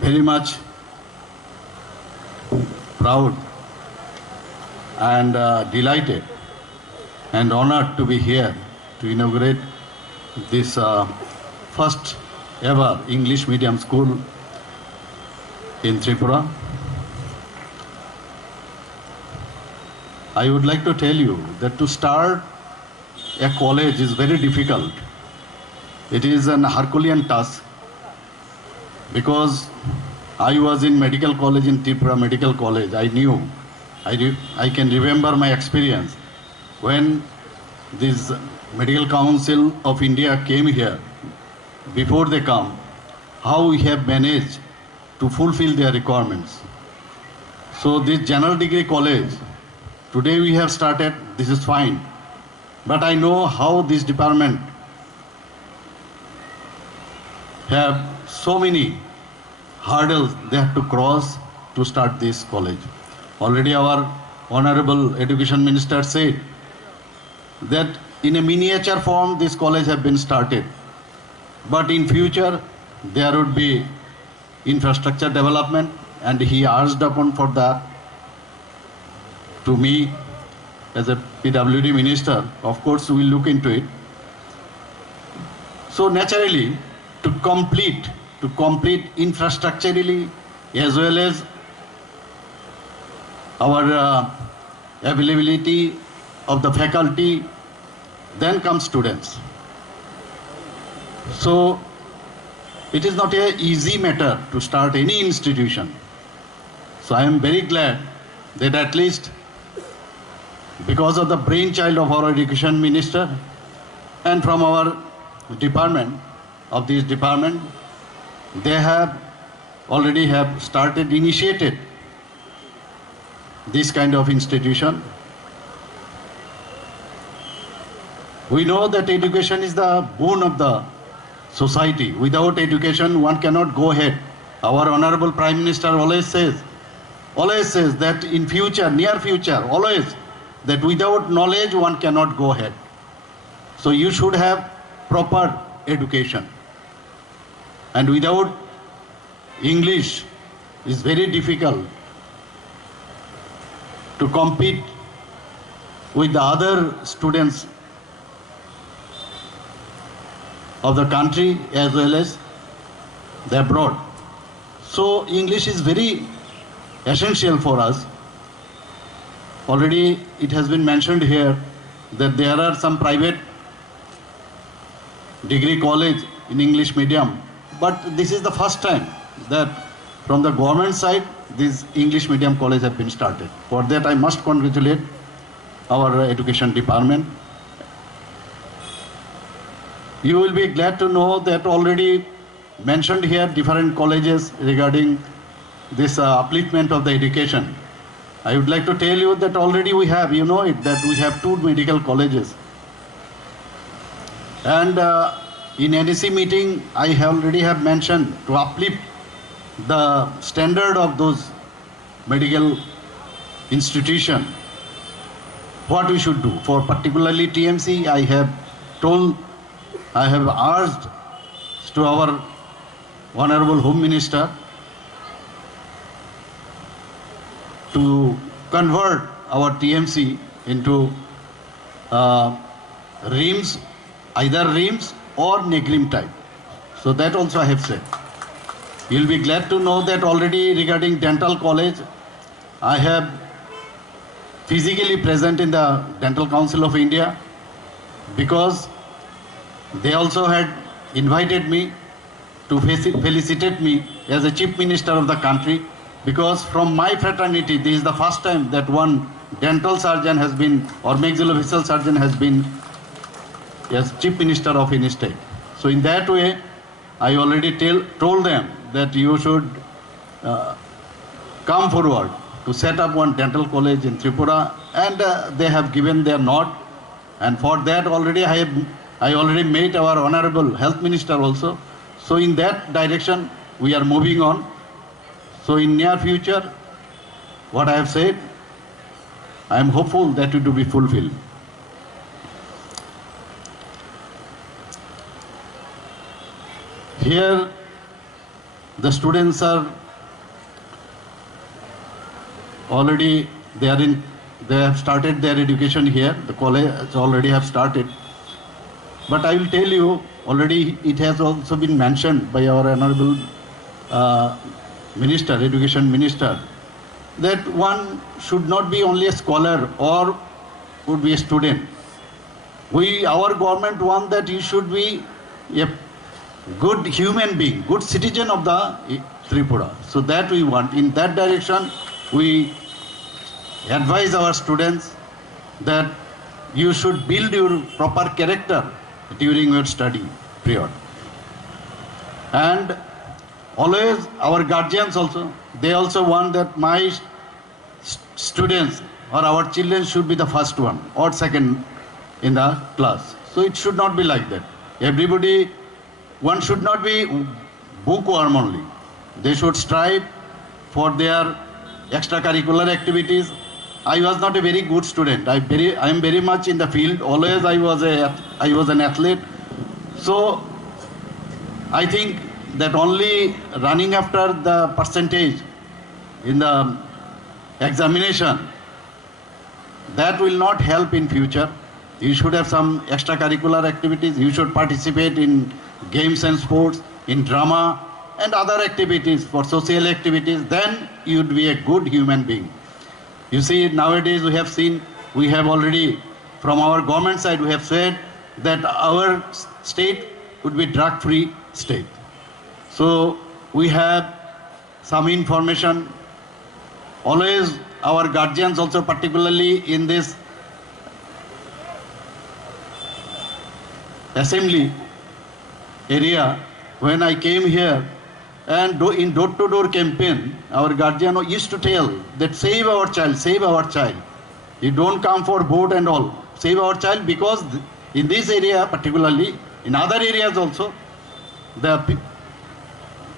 very much proud and delighted and honored to be here to inaugurate this first ever English medium school in Tripura. I would like to tell you that to start a college is very difficult. It is an Herculean task because I was in medical college in Tripura Medical College. I knew, I can remember my experience when this Medical Council of India came here. Before they come, how we have managed to fulfill their requirements. So this general degree college, today we have started, this is fine. But I know how this department have so many hurdles they have to cross to start this college. Already our Honorable Education Minister said that in a miniature form this college have been started. But in future there would be infrastructure development, and he asked upon for that to me as a PWD minister. Of course we will look into it. So naturally to complete infrastructurally as well as our availability of the faculty, then come students. So it is not an easy matter to start any institution. So I am very glad that at least because of the brainchild of our education minister and from our department, of this department, they have already have started, initiated this kind of institution. We know that education is the boon of the society. Without education, one cannot go ahead. Our Honorable Prime Minister always says that in future, near future, always, that without knowledge, one cannot go ahead. So you should have proper education. And without English, it's very difficult to compete with the other students of the country as well as the abroad. So English is very essential for us. Already it has been mentioned here that there are some private degree college in English medium, but this is the first time that from the government side this English medium college have been started. For that I must congratulate our education department. You will be glad to know that already mentioned here different colleges regarding this upliftment of the education. I would like to tell you that already we have, you know it, that we have 2 medical colleges. And in NEC meeting, I already have mentioned to uplift the standard of those medical institution. What we should do for particularly TMC, I have asked to our Honorable Home Minister to convert our TMC into REIMS, either REIMS or NEGRIM type. So that also I have said. You'll be glad to know that already regarding dental college, I have physically present in the Dental Council of India because they also had invited me to felicitate me as a Chief Minister of the country, because from my fraternity, this is the first time that one dental surgeon has been, or maxillofacial surgeon has been as Chief Minister of any state. So in that way, I already told them that you should come forward to set up one dental college in Tripura, and they have given their nod. And for that already I already met our Honorable Health Minister also. So in that direction we are moving on. So in near future, what I have said, I am hopeful that it will be fulfilled. Here The students are already, they have started their education here. The college already have started. But I will tell you, already it has also been mentioned by our Honorable Minister, Education Minister, that one should not be only a scholar or would be a student. Our government wants that you should be a good human being, good citizen of the Tripura. So that we want. In that direction, we advise our students that you should build your proper character during your study period. And always our guardians also, they also want that my students or our children should be the first one or second in the class. So it should not be like that. Everybody, one should not be bookworm only. They should strive for their extracurricular activities. I was not a very good student. I am very much in the field. Always I was an athlete. So I think that only running after the percentage in the examination, that will not help in future. You should have some extracurricular activities. You should participate in games and sports, in drama and other activities, for social activities. Then you would be a good human being. You see, nowadays we have already, from our government side, we have said that our state would be drug-free state. So we have some information. Always our guardians also, particularly in this assembly area, when I came here, and in door-to-door campaign, our guardian used to tell that save our child, save our child. You don't come for vote and all. Save our child, because in this area particularly, in other areas also, the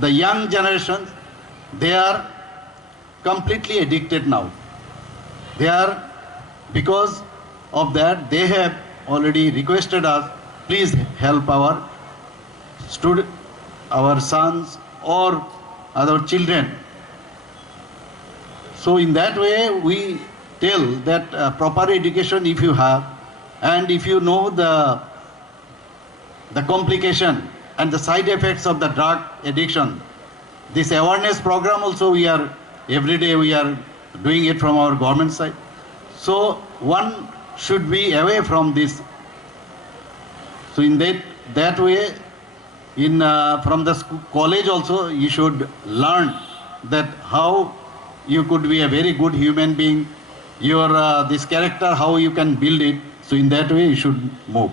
young generations, they are completely addicted now. Because of that, they have already requested us, please help our sons or other children. So in that way, we tell that proper education if you have, and if you know the complication and the side effects of the drug addiction, this awareness program also every day we are doing it from our government side. So one should be away from this. So in that way, from the college also, you should learn that how you could be a very good human being, your this character, how you can build it. So in that way, you should move.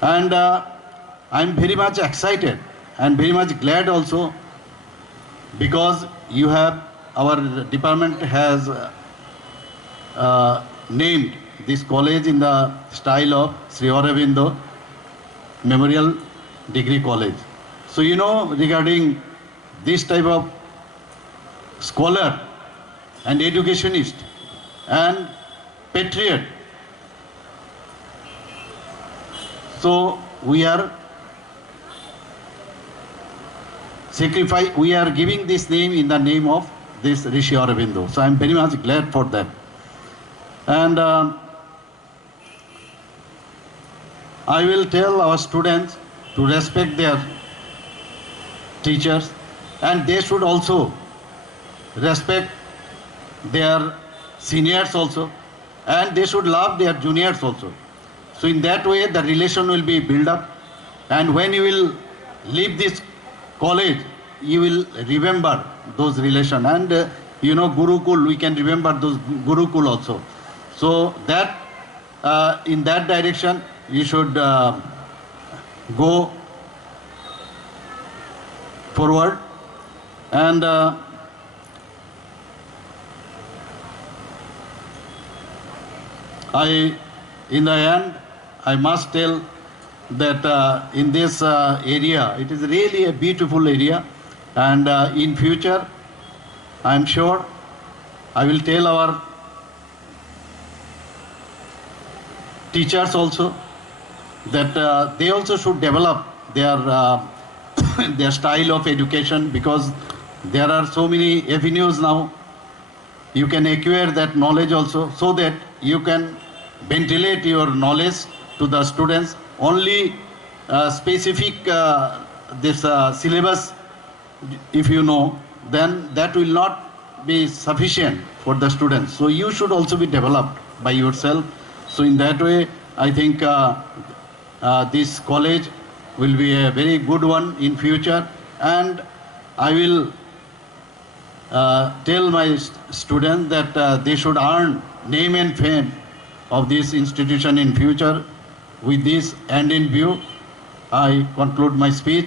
And I'm very much excited and very much glad also, because our department has named this college in the style of Sri Aurobindo Memorial Degree College. So regarding this type of scholar and educationist and patriot, so we are giving this name in the name of this Rishi Aurobindo. So I'm very much glad for that. And I will tell our students to respect their teachers, and they should also respect their seniors also, and they should love their juniors also. So in that way, the relation will be built up, and when you will leave this college, you will remember those relations. And Gurukul, we can remember those Gurukul also. So that in that direction, you should go forward. And in the end, I must tell that in this area, it is really a beautiful area, and in future, I am sure I will tell our teachers also that they also should develop their their style of education, because there are so many avenues now. You can acquire that knowledge also, so that you can ventilate your knowledge to the students. Only specific this syllabus, if you know, then that will not be sufficient for the students. So you should also be developed by yourself. So in that way, I think this college will be a very good one in future, and I will tell my students that they should earn name and fame of this institution in future. With this end in view, I conclude my speech.